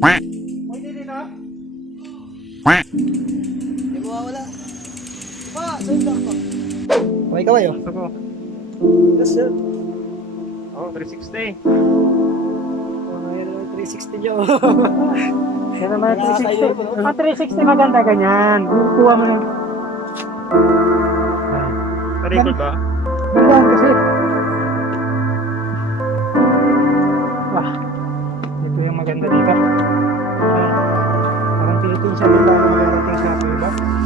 Pwede din ha? Hindi mo wala. Saan lang ko? Okay ka ba yun? Ito ko. Yes sir. Oh, 360. 360 nyo. Yan naman Nakakayo 360. ko, no? Ah, 360 maganda ganyan. Kuha mo yun. Record ba? Ganyan kasi. Wah. Ito yung maganda dito. Parang Philippines siya din. Parang maganda tingin sa iba.